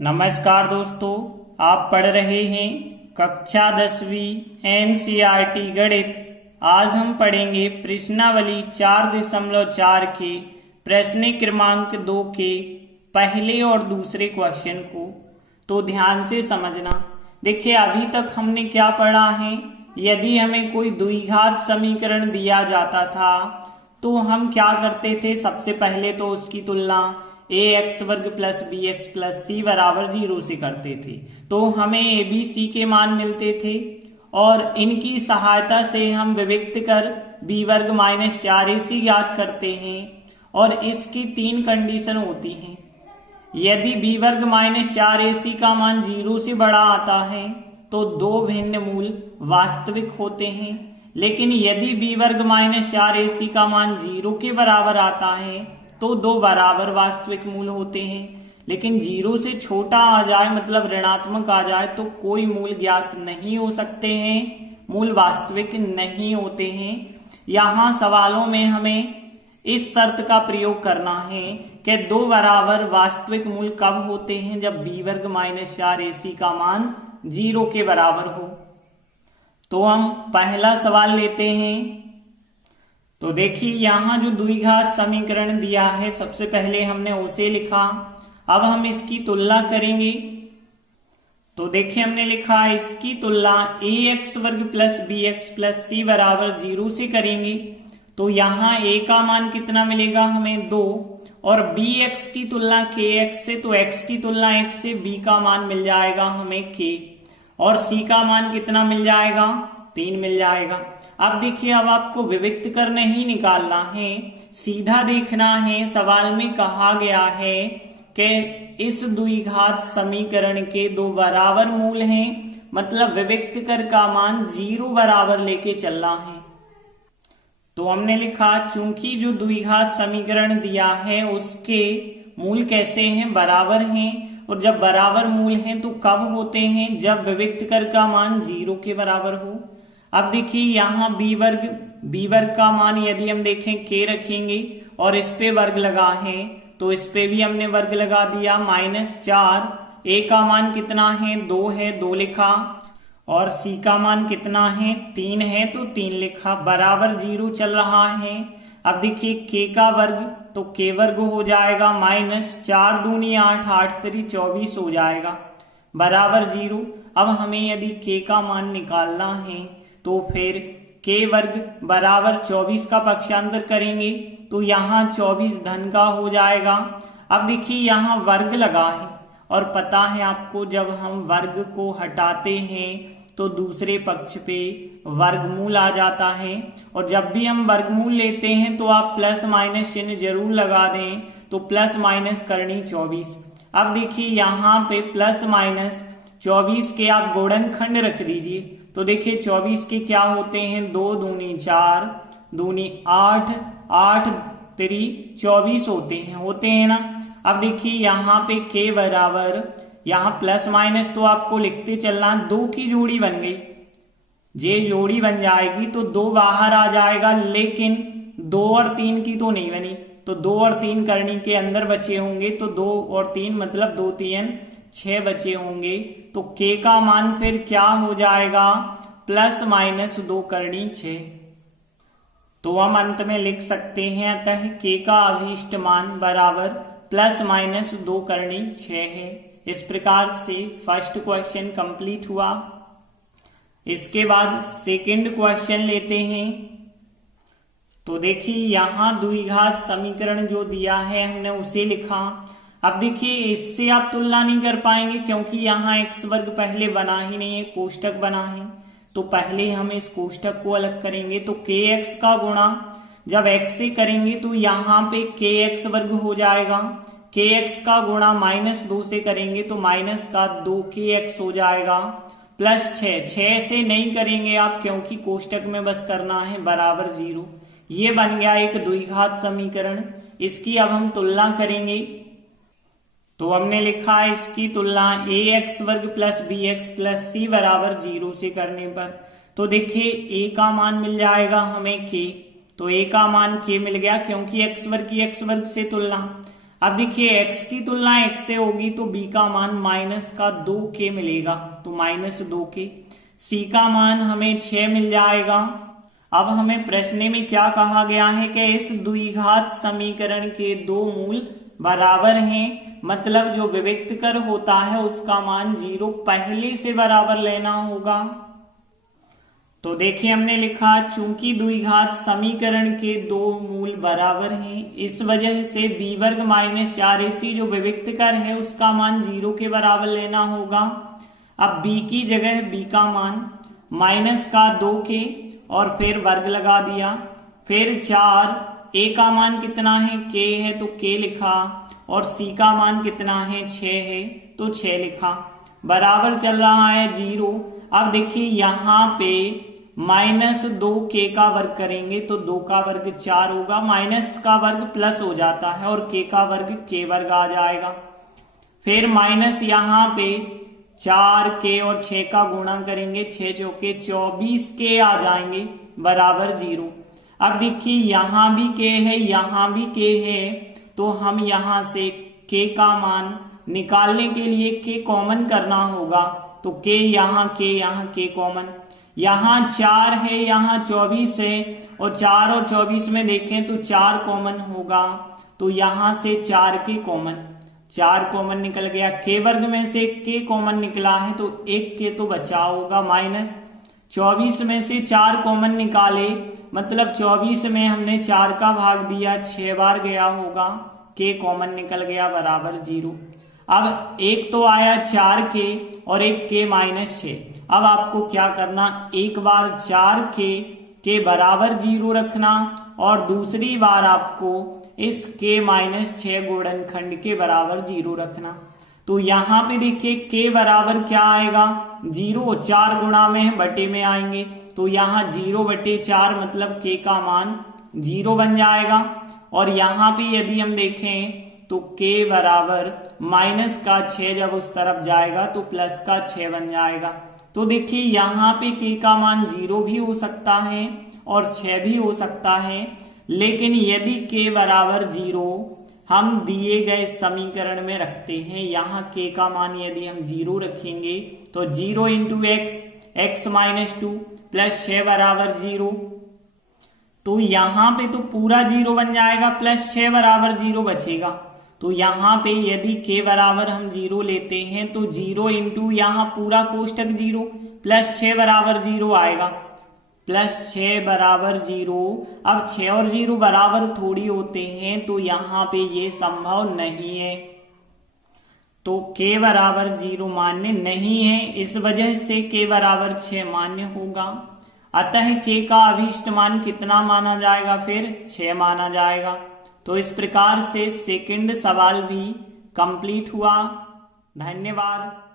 नमस्कार दोस्तों, आप पढ़ रहे हैं कक्षा 10वीं एनसीईआरटी गणित। आज हम पढ़ेंगे प्रश्नावली 4.4 के प्रश्न क्रमांक 2 के पहले और दूसरे क्वेश्चन को। तो ध्यान से समझना। देखिए, अभी तक हमने क्या पढ़ा है। यदि हमें कोई द्विघात समीकरण दिया जाता था तो हम क्या करते थे। सबसे पहले तो उसकी तुलना ax वर्ग प्लस बी एक्स प्लस सी बराबर 0 से करते थे, तो हमें ए बी सी के मान मिलते थे और इनकी सहायता से हम विभक्त कर बी वर्ग माइनस 4ac ज्ञात करते हैं। और इसकी 3 कंडीशन होती हैं। यदि बी वर्ग माइनस 4ac का मान 0 से बड़ा आता है तो दो भिन्न मूल वास्तविक होते हैं, लेकिन यदि बी वर्ग माइनस 4ac का मान 0 के बराबर आता है तो दो बराबर वास्तविक मूल होते हैं। लेकिन 0 से छोटा आ जाए, मतलब ऋणात्मक आ जाए, तो कोई मूल ज्ञात नहीं हो सकते हैं, मूल वास्तविक नहीं होते हैं। यहाँ सवालों में हमें इस शर्त का प्रयोग करना है कि दो बराबर वास्तविक मूल कब होते हैं, जब बी वर्ग माइनस 4ac का मान 0 के बराबर हो। तो हम पहला सवाल लेते हैं। तो देखिए, यहां जो द्विघात समीकरण दिया है, सबसे पहले हमने उसे लिखा। अब हम इसकी तुलना करेंगे। तो देखिए, हमने लिखा इसकी तुलना ax वर्ग प्लस बी एक्स प्लस सी बराबर 0 से करेंगे। तो यहाँ a का मान कितना मिलेगा हमें 2, और bx की तुलना kx से, तो x की तुलना x से b का मान मिल जाएगा हमें k, और c का मान कितना मिल जाएगा 3 मिल जाएगा। अब देखिए, अब आपको विभक्त कर नहीं निकालना है, सीधा देखना है। सवाल में कहा गया है कि इस द्विघात समीकरण के दो बराबर मूल हैं, मतलब विभक्त कर का मान 0 बराबर लेके चलना है। तो हमने लिखा, चूंकि जो द्विघात समीकरण दिया है उसके मूल कैसे हैं, बराबर हैं, और जब बराबर मूल हैं तो कब होते हैं, जब विभक्त कर का मान 0 के बराबर हो। अब देखिए, यहाँ बी वर्ग का मान यदि हम देखें k रखेंगे और इस पे वर्ग लगा है, तो इस पे भी हमने वर्ग लगा दिया -4। a का मान कितना है 2 है, 2 लिखा, और c का मान कितना है 3 है, तो 3 लिखा, बराबर 0 चल रहा है। अब देखिए, k का वर्ग, तो k वर्ग हो जाएगा -4 दूनी 8, 8 3 24 हो जाएगा, बराबर 0। अब हमें यदि k का मान निकालना है तो फिर k वर्ग बराबर 24 का पक्षांतर करेंगे, तो यहाँ 24 धन का हो जाएगा। अब देखिए, यहाँ वर्ग लगा है, और पता है आपको, जब हम वर्ग को हटाते हैं तो दूसरे पक्ष पे वर्गमूल आ जाता है, और जब भी हम वर्गमूल लेते हैं तो आप प्लस माइनस चिन्ह जरूर लगा दें, तो प्लस माइनस करनी 24। अब देखिए, यहाँ पे प्लस माइनस 24 के आप गुणनखंड रख दीजिए। तो देखिए, 24 के क्या होते हैं, 2 दूनी 4 दूनी 8, 8 3 24 होते हैं ना। अब देखिए, यहाँ पे k बराबर, यहाँ प्लस माइनस तो आपको लिखते चलना, 2 की जोड़ी बन गई, जे जोड़ी बन जाएगी तो 2 बाहर आ जाएगा, लेकिन 2 और 3 की तो नहीं बनी, तो 2 और 3 करनी के अंदर बचे होंगे, तो 2 और 3 मतलब 2 3 6 बचे होंगे। तो k का मान फिर क्या हो जाएगा, प्लस माइनस 2 करनी 6। तो हम अंत में लिख सकते हैं, अतः k का अभीष्ट मान बराबर प्लस माइनस 2 करनी 6 है। इस प्रकार से फर्स्ट क्वेश्चन कंप्लीट हुआ। इसके बाद सेकंड क्वेश्चन लेते हैं। तो देखिए, यहाँ द्विघात समीकरण जो दिया है हमने उसे लिखा। अब देखिए, इससे आप तुलना नहीं कर पाएंगे, क्योंकि यहाँ x वर्ग पहले बना ही नहीं है, कोष्टक बना है। तो पहले हम इस कोष्टक को अलग करेंगे। तो kx का गुणा जब x से करेंगे तो यहाँ पे kx वर्ग हो जाएगा, kx का गुणा -2 से करेंगे तो माइनस का 2kx हो जाएगा, प्लस 6 से नहीं करेंगे आप, क्योंकि कोष्टक में बस करना है बराबर 0। ये बन गया एक द्विघात समीकरण। इसकी अब हम तुलना करेंगे। तो हमने लिखा, इसकी तुलना ax वर्ग प्लस बी एक्स प्लस सी बराबर 0 से करने पर, तो देखिए, a का मान मिल जाएगा हमें k, तो a का मान k मिल गया, क्योंकि x वर्ग की x वर्ग से तुलना। अब देखिए x की तुलना x से होगी तो b का मान माइनस का 2k मिलेगा, तो माइनस 2k। c का मान हमें 6 मिल जाएगा। अब हमें प्रश्न में क्या कहा गया है कि इस द्विघात समीकरण के दो मूल बराबर हैं, मतलब जो विविक्त कर होता है उसका मान 0 पहले से बराबर लेना होगा। तो देखिए हमने लिखा चूंकि द्विघात समीकरण के दो मूल बराबर हैं, इस वजह से b वर्ग माइनस 4ac जो विविक्त कर है उसका मान 0 के बराबर लेना होगा। अब b की जगह b का मान माइनस का 2k और फिर वर्ग लगा दिया, फिर 4, a का मान कितना है k है तो k लिखा, और c का मान कितना है 6 है तो 6 लिखा, बराबर चल रहा है 0। अब देखिए यहाँ पे माइनस 2k का वर्ग करेंगे तो 2 का वर्ग 4 होगा, माइनस का वर्ग प्लस हो जाता है और k का वर्ग k वर्ग आ जाएगा। फिर माइनस यहाँ पे 4k और 6 का गुणा करेंगे, 6 चौके 24k आ जाएंगे, बराबर 0। अब देखिए यहाँ भी k है यहाँ भी k है, तो हम यहाँ से k का मान निकालने के लिए k कॉमन करना होगा, तो k यहाँ k कॉमन, यहाँ 4 है यहाँ 24 है, और 4 और 24 में देखें तो 4 कॉमन होगा, तो यहाँ से 4k कॉमन, 4 कॉमन निकल गया, k वर्ग में से k कॉमन निकला है तो 1k तो बचा होगा, माइनस 24 में से 4 कॉमन निकाले, मतलब 24 में हमने 4 का भाग दिया, 6 बार गया होगा, k कॉमन निकल गया, बराबर 0। अब एक तो आया 4k और एक k माइनस 6। अब आपको क्या करना, एक बार 4k के बराबर 0 रखना और दूसरी बार आपको इस k माइनस 6 गुणनखंड के बराबर 0 रखना। तो यहाँ पे देखिए k बराबर क्या आएगा 0, 4 गुणा में है बटे में आएंगे, तो यहाँ 0/4 मतलब k का मान 0 बन जाएगा। और यहाँ पे यदि हम देखें तो k बराबर माइनस का 6 जब उस तरफ जाएगा तो प्लस का 6 बन जाएगा। तो देखिए यहाँ पे k का मान 0 भी हो सकता है और 6 भी हो सकता है, लेकिन यदि k बराबर 0 हम दिए गए समीकरण में रखते हैं, यहाँ k का मान यदि हम 0 रखेंगे तो 0 इंटू x माइनस 2 प्लस 6 बराबर 0, तो यहाँ पे तो पूरा 0 बन जाएगा, प्लस 6 बराबर 0 बचेगा। तो यहाँ पे यदि k बराबर हम 0 लेते हैं तो 0 इंटू यहाँ पूरा कोष्टक 0 प्लस 6 बराबर 0 आएगा, प्लस 6 बराबर 0। अब 6 और 0 बराबर थोड़ी होते हैं, तो यहाँ पे ये संभव नहीं है, तो k बराबर 0 मान्य नहीं है, इस वजह से k बराबर 6 मान्य होगा। अतः k का अभीष्ट मान कितना माना जाएगा, फिर 6 माना जाएगा। तो इस प्रकार से सेकंड सवाल भी कंप्लीट हुआ। धन्यवाद।